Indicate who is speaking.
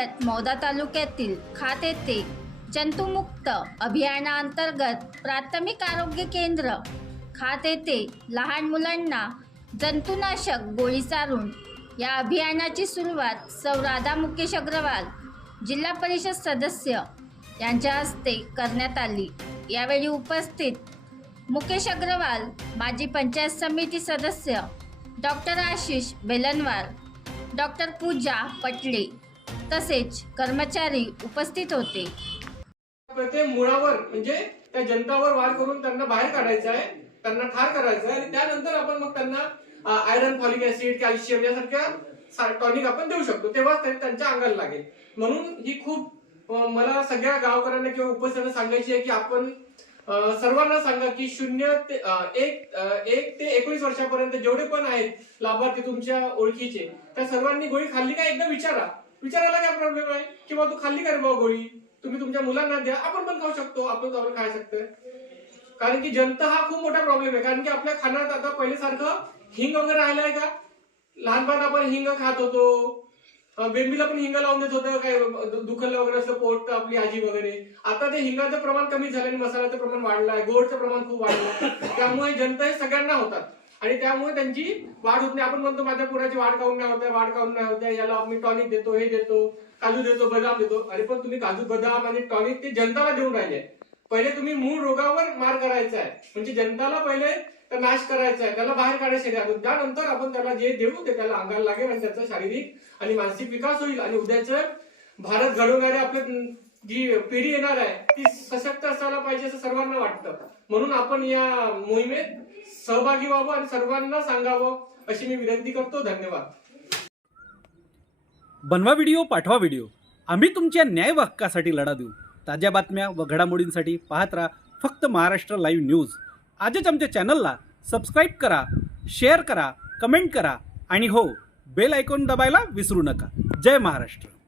Speaker 1: जिल्ह्यात मौदा तालुक्यातील खात येथे जंतुमुक्त अभियानाअंतर्गत प्राथमिक आरोग्य केंद्र खात येथे लहान मुलांना जंतुनाशक गोळी चारून या अभियानाची सुरुवात सौ राधा मुकेश अग्रवाल जिल्हा परिषद सदस्य यांच्या हस्ते करण्यात आली. यावेळी उपस्थित मुकेश अग्रवाल माजी पंचायत समिती सदस्य डॉक्टर आशिष बेलनवार डॉक्टर पूजा पटले तसेच कर्मचारी उपस्थित होते.
Speaker 2: ते मुळावर म्हणजे त्या जनतावर वार करून त्यांना बाहेर काढायचं आहे त्यांना ठार करायचं आहे आणि त्यानंतर आपण मग त्यांना आयरन फॉलिक ऍसिड कॅल्शियम यासारख्या टॉनिक आपण देऊ शकतो. तेव्हाच ते त्यांच्या अंगाला लागेल. म्हणून ही खूप मला सगळ्या गावकऱ्यांना किंवा उपस्थितांना सांगायची आहे की आपण सर्वांना सांगा की शून्य ते एक एक ते एकोणीस वर्षापर्यंत जेवढे पण आहेत लाभार्थी तुमच्या ओळखीचे त्या सर्वांनी गोळी खाल्ली का? एकदा विचारा. विचारायला काय प्रॉब्लेम आहे? किंवा तू खाल्ली का रे भाऊ गोळी? तुम्ही तुमच्या मुलांना द्या. आपण पण खाऊ शकतो. आपण आपण खाऊ शकतोय? कारण की जनता हा खूप मोठा प्रॉब्लेम आहे. कारण की आपल्या खाण्यात आता पहिल्यासारखं हिंग वगैरे राहिलंय का? लहानपणात आपण हिंग खात होतो. बेंबीला पण हिंग लावून देत होतं. काय दुखलं वगैरे असं पोट आपली आजी वगैरे. आता ते हिंगाचं प्रमाण कमी झालं आणि मसाल्याचं प्रमाण वाढलंय. गोडचं प्रमाण खूप वाढलं त्यामुळे जनता हे सगळ्यांना होतात. आणि त्यामुळे त्यांची वाढ होत नाही. आपण म्हणतो माझ्या पुराची वाढ काऊन नाही होत्या वाढ काऊन नाही होत्या याला मी टॉनिक देतो हे देतो काजू देतो बदाम देतो. अरे पण तुम्ही काजू बदाम आणि टॉनिक ते जनताला देऊन राहिले. पहिले तुम्ही मूळ रोगावर मार करायचा आहे. म्हणजे जनताला पहिले नाश करायचा आहे. त्याला बाहेर काढायचं आहे. त्यानंतर आपण त्याला जे देऊ ते त्याला अंगाला लागेल आणि त्याचा शारीरिक आणि मानसिक विकास होईल. आणि उद्याचं भारत घडवणारे आपले जी पिढी येणार आहे ती सशक्त पाहिजे असं सर्वांना वाटतं. म्हणून आपण या मोहिमेत सहभागी व्हावं आणि सर्वांना सांगावं अशी मी विनंती करतो. धन्यवाद.
Speaker 3: बनवा व्हिडिओ पाठवा व्हिडिओ. आम्ही तुमच्या न्याय हक्कासाठी लढा देऊ. ताज्या बातम्या व घडामोडींसाठी पाहत राहा फक्त महाराष्ट्र लाईव्ह न्यूज. आजच आमच्या चॅनलला सबस्क्राईब करा शेअर करा कमेंट करा आणि हो बेल आयकॉन दबायला विसरू नका. जय महाराष्ट्र.